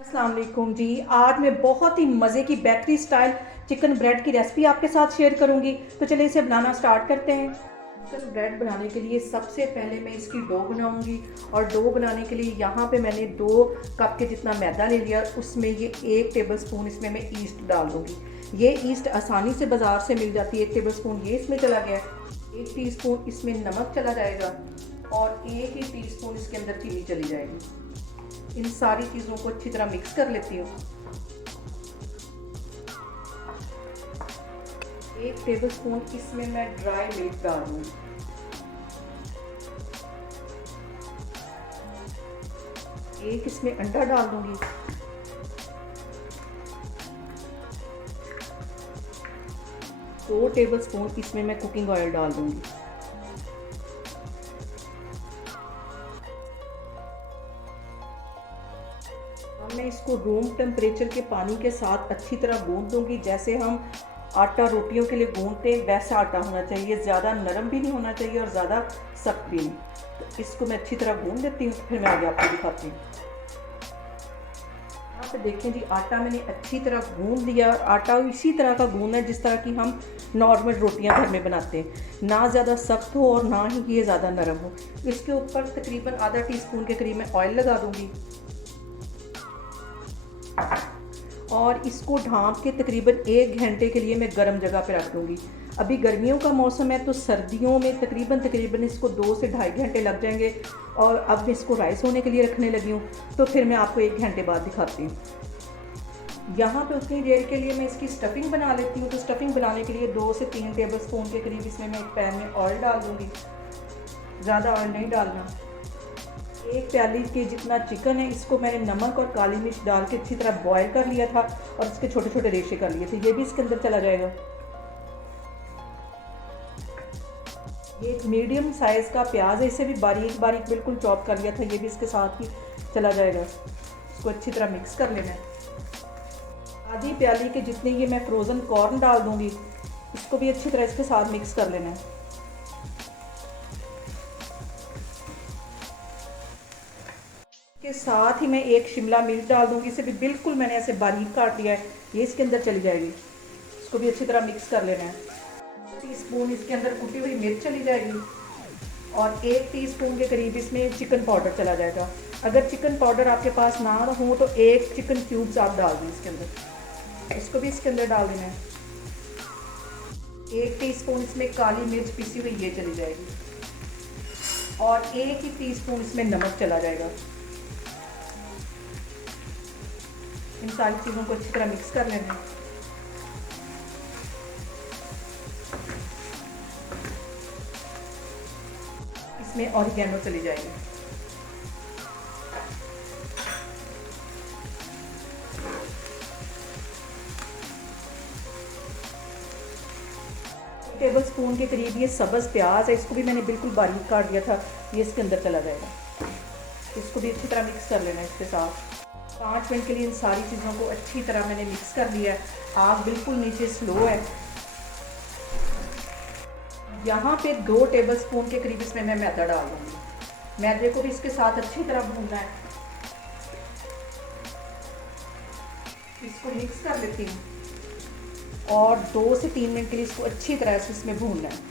अस्सलाम वालेकुम जी। आज मैं बहुत ही मज़े की बेकरी स्टाइल चिकन ब्रेड की रेसिपी आपके साथ शेयर करूंगी। तो चलिए इसे बनाना स्टार्ट करते हैं। चिकन ब्रेड बनाने के लिए सबसे पहले मैं इसकी डो बनाऊंगी। और डो बनाने के लिए यहाँ पे मैंने 2 कप के जितना मैदा ले लिया। उसमें ये 1 टेबलस्पून इसमें मैं ईस्ट डाल दूंगी। ये ईस्ट आसानी से बाज़ार से मिल जाती है। 1 टेबलस्पून ये इसमें चला गया। 1 टीस्पून इसमें नमक चला जाएगा और 1 ही टीस्पून इसके अंदर चीनी चली जाएगी। इन सारी चीज़ों को अच्छी तरह मिक्स कर लेती हूँ। 1 टेबलस्पून इसमें मैं ड्राई मिल्क डाल दूँगी। एक इसमें अंडा डाल दूँगी। 2 टेबलस्पून इसमें मैं कुकिंग ऑयल डाल दूँगी। अब मैं इसको रूम टेम्परेचर के पानी के साथ अच्छी तरह गूंद दूंगी। जैसे हम आटा रोटियों के लिए गूंदते हैं वैसा आटा होना चाहिए। ज़्यादा नरम भी नहीं होना चाहिए और ज़्यादा सख्त भी नहीं। तो इसको मैं अच्छी तरह गूंद देती हूँ, फिर मैं आगे आपको दिखाती हूँ। यहाँ पे देखें जी, आटा मैंने अच्छी तरह गूंद लिया। आटा इसी तरह का गूंदना है जिस तरह की हम नॉर्मल रोटियां घर में बनाते हैं। ना ज़्यादा सख्त हो और ना ही ये ज़्यादा नरम हो। इसके ऊपर तकरीबन आधा टीस्पून के करीब मैं ऑयल लगा दूँगी और इसको ढाँप के तकरीबन 1 घंटे के लिए मैं गर्म जगह पे रख दूँगी। अभी गर्मियों का मौसम है तो सर्दियों में तकरीबन इसको 2 से ढाई घंटे लग जाएंगे। और अब मैं इसको राइस होने के लिए रखने लगी हूँ, तो फिर मैं आपको 1 घंटे बाद दिखाती हूँ। यहाँ पे उतनी देर के लिए मैं इसकी स्टफिंग बना लेती हूँ। तो स्टफिंग बनाने के लिए 2 से 3 टेबलस्पून के करीब इसमें मैं एक पैन में ऑयल डाल दूँगी। ज़्यादा ऑयल नहीं डालना। 1 प्याली के जितना चिकन है इसको मैंने नमक और काली मिर्च डाल के अच्छी तरह बॉयल कर लिया था और इसके छोटे छोटे रेशे कर लिए थे। ये भी इसके अंदर चला जाएगा। ये एक मीडियम साइज़ का प्याज है, इसे भी बारीक बारीक बिल्कुल चॉप कर लिया था। ये भी इसके साथ ही चला जाएगा। इसको अच्छी तरह मिक्स कर लेना है। आधी प्याली के जितने ये मैं फ्रोज़न कॉर्न डाल दूँगी। इसको भी अच्छी तरह इसके साथ मिक्स कर लेना है। के साथ ही मैं 1 शिमला मिर्च डाल दूंगी। इसे भी बिल्कुल मैंने ऐसे बारीक काट लिया है। ये इसके अंदर चली जाएगी। इसको भी अच्छी तरह मिक्स कर लेना है। 1 टीस्पून इसके अंदर कुटी हुई मिर्च चली जाएगी और 1 टीस्पून के करीब इसमें चिकन पाउडर चला जाएगा। अगर चिकन पाउडर आपके पास ना हो तो 1 चिकन क्यूब्स आप डाल दें इसके अंदर। इसको भी इसके अंदर डाल देना है। 1 टीस्पून इसमें काली मिर्च पिसी हुई ये चली जाएगी और 1 ही टीस्पून इसमें नमक चला जाएगा। इन सारी चीज़ों को अच्छी तरह मिक्स कर लेना है। इसमें ऑरिगेनो चली जाएगी। टेबलस्पून के करीब ये सब्ज़ प्याज है, इसको भी मैंने बिल्कुल बारीक काट दिया था। ये इसके अंदर चला जाएगा। इसको भी अच्छी तरह मिक्स कर लेना है। इसके साथ 5 मिनट के लिए इन सारी चीज़ों को अच्छी तरह मैंने मिक्स कर लिया है। आग बिल्कुल नीचे स्लो है। यहाँ पे 2 टेबलस्पून के करीब इसमें मैं मैदा डाल दूँगी। मैदे को भी इसके साथ अच्छी तरह भूनना है। इसको मिक्स कर लेती हूँ और 2 से 3 मिनट के लिए इसको अच्छी तरह से इसमें भूनना है।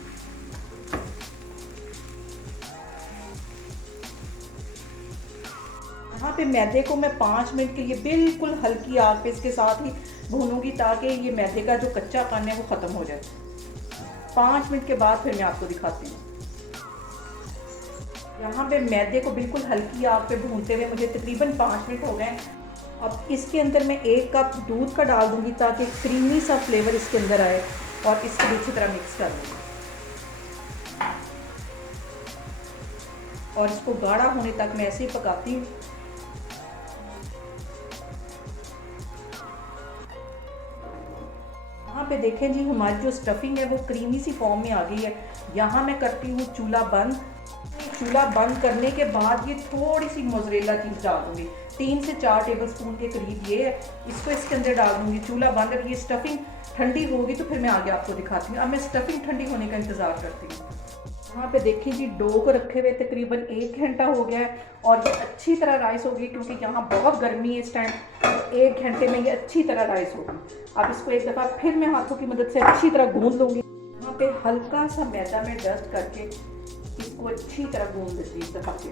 यहाँ पे मैदे को मैं 5 मिनट के लिए बिल्कुल हल्की आग पे इसके साथ ही भूनूंगी ताकि ये मैदे का जो कच्चापन है वो ख़त्म हो जाए। 5 मिनट के बाद फिर मैं आपको दिखाती हूँ। यहाँ पे मैदे को बिल्कुल हल्की आग पे भूनते हुए मुझे तकरीबन 5 मिनट हो गए। अब इसके अंदर मैं 1 कप दूध का डाल दूँगी ताकि क्रीमी सा फ्लेवर इसके अंदर आए और इसको अच्छी तरह मिक्स कर दूँगी और इसको गाढ़ा होने तक मैं ऐसे ही पकाती हूँ। यहाँ पे देखें जी, हमारी जो स्टफिंग है वो क्रीमी सी फॉर्म में आ गई है। यहाँ मैं करती हूँ चूल्हा बंद। चूल्हा बंद करने के बाद ये थोड़ी सी मोज़रेला चीज़ डाल दूँगी। 3 से 4 टेबलस्पून के करीब ये है। इसको इसके अंदर डाल दूँगी। चूल्हा बंद है। ये स्टफिंग ठंडी होगी तो फिर मैं आगे आपको दिखाती हूँ। अब मैं स्टफिंग ठंडी होने का इंतज़ार करती हूँ। यहाँ पे देखिए जी, डो को रखे हुए तकरीबन 1 घंटा हो गया है और ये अच्छी तरह राइस होगी, क्योंकि यहाँ बहुत गर्मी है इस टाइम। तो 1 घंटे में ये अच्छी तरह राइस होगी। अब इसको एक दफ़ा फिर मैं हाथों की मदद से अच्छी तरह गूंद लूँगी। यहाँ पे हल्का सा मैदा में डस्ट करके इसको अच्छी तरह गूंद देती हूँ इस दफ़ा के,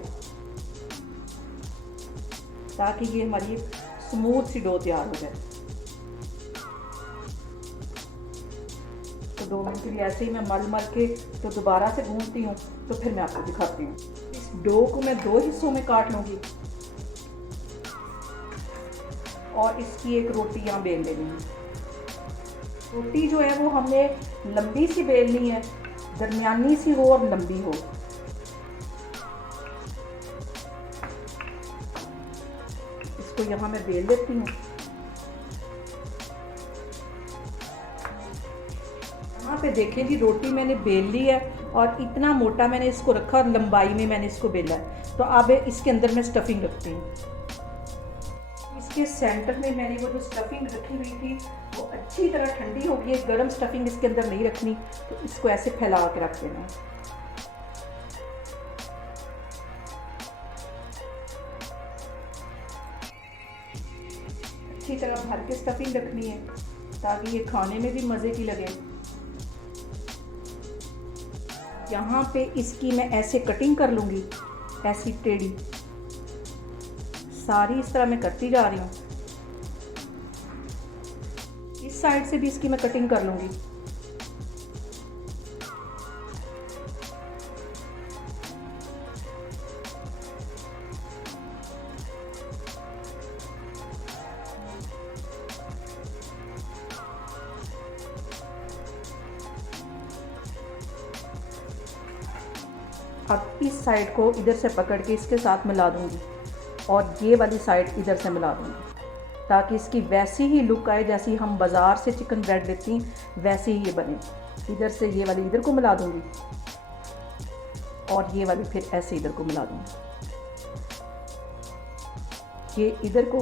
ताकि ये हमारी स्मूथ सी डो तैयार हो जाए। तो 2 मिनट के लिए ऐसे ही मैं मल मल के तो दोबारा से गूंदती हूँ। तो फिर मैं आपको दिखाती हूँ। इस डो को मैं 2 हिस्सों में काट लूँगी और इसकी एक रोटी यहाँ बेल लेनी है। रोटी जो है वो हमने लंबी सी बेलनी है, दरमियानी सी हो और लंबी हो। इसको यहाँ मैं बेल लेती हूँ। यहाँ पे देखें जी, रोटी मैंने बेल ली है और इतना मोटा मैंने इसको रखा और लंबाई में मैंने इसको बेला है। तो अब इसके अंदर मैं स्टफिंग रखती हूँ। इसके सेंटर में मैंने वो जो स्टफिंग रखी हुई थी वो अच्छी तरह ठंडी हो गई है। गर्म स्टफिंग इसके अंदर नहीं रखनी, तो इसको ऐसे फैला के रख देना है। अच्छी तरह भर के स्टफिंग रखनी है ताकि ये खाने में भी मज़े की लगे। यहाँ पे इसकी मैं ऐसे कटिंग कर लूँगी, ऐसी टेढ़ी सारी इस तरह मैं करती जा रही हूँ। इस साइड से भी इसकी मैं कटिंग कर लूँगी। अब इस साइड को इधर से पकड़ के इसके साथ मिला दूँगी और ये वाली साइड इधर से मिला दूँगी, ताकि इसकी वैसी ही लुक आए जैसी हम बाज़ार से चिकन ब्रेड लेती हैं, वैसे ही ये बने। इधर से ये वाली इधर को मिला दूँगी और ये वाली फिर ऐसे इधर को मिला दूँगी। ये इधर को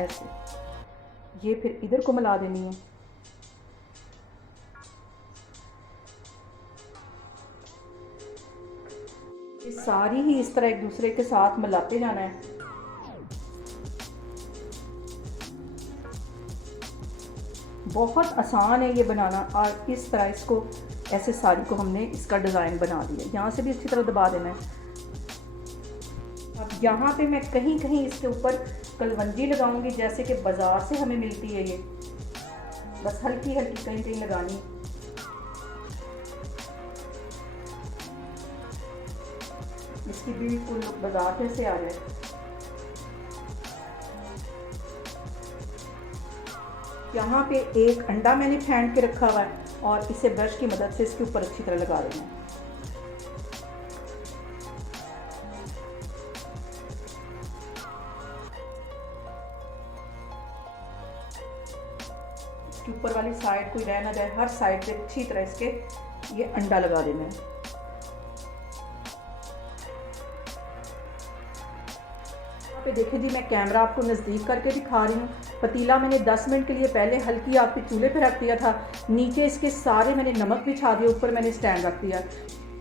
ऐसे, ये फिर इधर को मिला देनी है। ये सारी ही इस तरह एक दूसरे के साथ मिलाते जाना है। बहुत आसान है ये बनाना। और इस तरह इसको ऐसे सारी को हमने इसका डिज़ाइन बना दिया। यहाँ से भी अच्छी तरह दबा देना है। अब यहाँ पे मैं कहीं कहीं इसके ऊपर कलवंजी लगाऊंगी, जैसे कि बाज़ार से हमें मिलती है। ये बस हल्की हल्की कहीं कहीं लगानी, इसकी बिल्कुल लुक बाजार जैसे आ जाए। यहाँ पे एक अंडा मैंने फेंट के रखा हुआ है और इसे ब्रश की मदद से इसके ऊपर अच्छी तरह लगा देना है। इसके ऊपर वाली साइड कोई रह ना जाए, हर साइड पे अच्छी तरह इसके ये अंडा लगा देना है। पे देखिए जी, मैं कैमरा आपको नज़दीक करके दिखा रही हूँ। पतीला मैंने 10 मिनट के लिए पहले हल्की आग पे चूल्हे पे रख दिया था। नीचे इसके सारे मैंने नमक बिछा दिया, ऊपर मैंने स्टैंड रख दिया।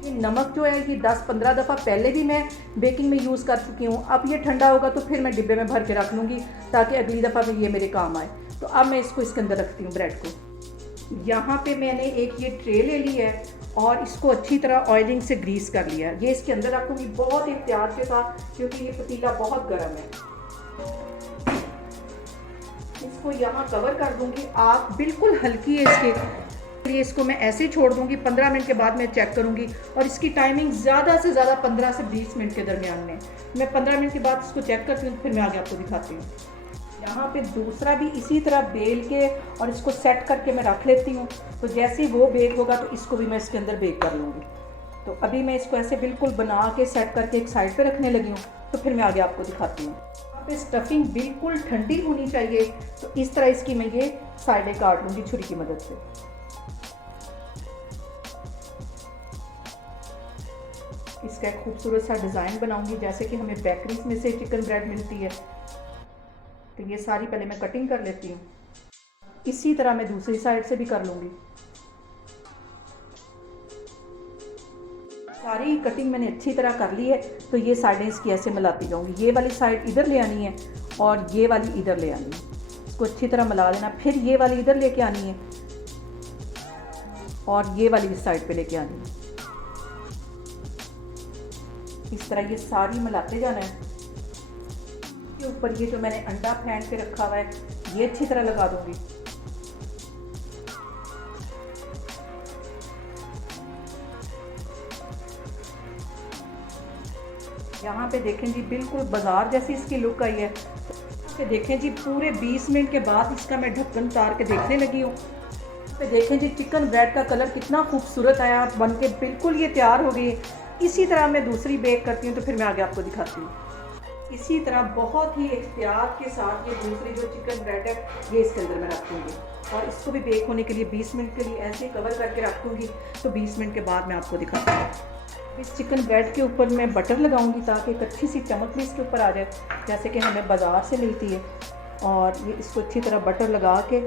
ये नमक जो है ये 10-15 दफ़ा पहले भी मैं बेकिंग में यूज़ कर चुकी हूँ। अब ये ठंडा होगा तो फिर मैं डिब्बे में भर के रख लूँगी, ताकि अगली दफ़ा भी ये मेरे काम आए। तो अब मैं इसको इसके अंदर रखती हूँ ब्रेड को। यहाँ पे मैंने एक ये ट्रे ले ली है और इसको अच्छी तरह ऑयलिंग से ग्रीस कर लिया। ये इसके अंदर रखूँगी बहुत एहतियात के साथ, क्योंकि ये पतीला बहुत गर्म है। इसको यहाँ कवर कर दूँगी, आग बिल्कुल हल्की है इसके लिए। इसको मैं ऐसे ही छोड़ दूँगी। 15 मिनट के बाद मैं चेक करूँगी और इसकी टाइमिंग ज़्यादा से ज़्यादा 15 से 20 मिनट के दरमियान में। मैं 15 मिनट के बाद इसको चेक करती हूँ, फिर मैं आगे आपको दिखाती हूँ। यहाँ पे दूसरा भी इसी तरह बेल के और इसको सेट करके मैं रख लेती हूँ। तो जैसे ही वो बेक होगा तो इसको भी मैं इसके अंदर बेक कर लूँगी। तो अभी मैं इसको ऐसे बिल्कुल बना के सेट करके एक साइड पे रखने लगी हूँ, तो फिर मैं आगे आपको दिखाती हूँ। यहाँ पे स्टफिंग बिल्कुल ठंडी होनी चाहिए, तो इस तरह इसकी मैं ये साइडें काट लूँगी छुरी की मदद से। इसका एक खूबसूरत सा डिज़ाइन बनाऊँगी, जैसे कि हमें बेकरीज में से चिकन ब्रेड मिलती है। तो ये सारी पहले मैं कटिंग कर लेती हूँ। इसी तरह मैं दूसरी साइड से भी कर लूँगी। सारी कटिंग मैंने अच्छी तरह कर ली है, तो ये साइडें इसकी ऐसे मिलाती जाऊँगी। ये वाली साइड इधर ले आनी है और ये वाली इधर ले आनी है। इसको अच्छी तरह मिला लेना। फिर ये वाली इधर लेके आनी है और ये वाली इस साइड पे लेके आनी है। इस तरह ये सारी मिलाते जाना है। इसके ऊपर ये जो मैंने अंडा फेंट के रखा हुआ है, ये अच्छी तरह लगा दूंगी। यहाँ पे देखें जी, बिल्कुल बाजार जैसी इसकी लुक आई है। पे देखें जी, पूरे 20 मिनट के बाद इसका मैं ढक्कन उतार के देखने लगी हूँ। पे देखें जी, चिकन ब्रेड का कलर कितना खूबसूरत आया, बन के बिल्कुल ये तैयार हो गई है। इसी तरह मैं दूसरी बेक करती हूँ, तो फिर मैं आगे आपको दिखाती हूँ। इसी तरह बहुत ही एहतियात के साथ ये दूसरी जो चिकन ब्रेड है, ये इसके अंदर मैं रख दूँगी और इसको भी बेक होने के लिए 20 मिनट के लिए ऐसे कवर करके रख दूँगी। तो 20 मिनट के बाद मैं आपको दिखाती हूँ। इस चिकन ब्रेड के ऊपर मैं बटर लगाऊंगी ताकि एक अच्छी सी चमक भी इसके ऊपर आ जाए, जैसे कि हमें बाज़ार से मिलती है। और ये इसको अच्छी तरह बटर लगा के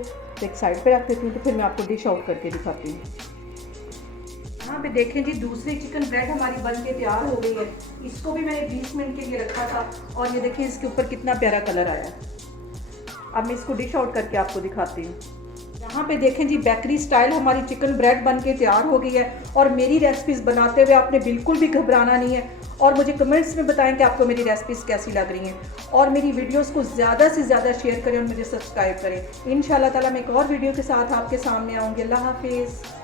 एक साइड पे रख देती हूँ, तो फिर मैं आपको डिश आउट करके दिखाती हूँ। यहाँ पे देखें जी, दूसरी चिकन ब्रेड हमारी बन के तैयार हो गई है। इसको भी मैंने 20 मिनट के लिए रखा था और ये देखें इसके ऊपर कितना प्यारा कलर आया। अब मैं इसको डिश आउट करके आपको दिखाती हूँ। यहाँ पे देखें जी, बेकरी स्टाइल हमारी चिकन ब्रेड बन के तैयार हो गई है। और मेरी रेसिपीज़ बनाते हुए आपने बिल्कुल भी घबराना नहीं है। और मुझे कमेंट्स में बताएं कि आपको मेरी रेसिपीज़ कैसी लग रही हैं। और मेरी वीडियोस को ज़्यादा से ज़्यादा शेयर करें और मुझे सब्सक्राइब करें। इंशाल्लाह ताला मैं एक और वीडियो के साथ आपके सामने आऊँगी। अल्लाह हाफिज़।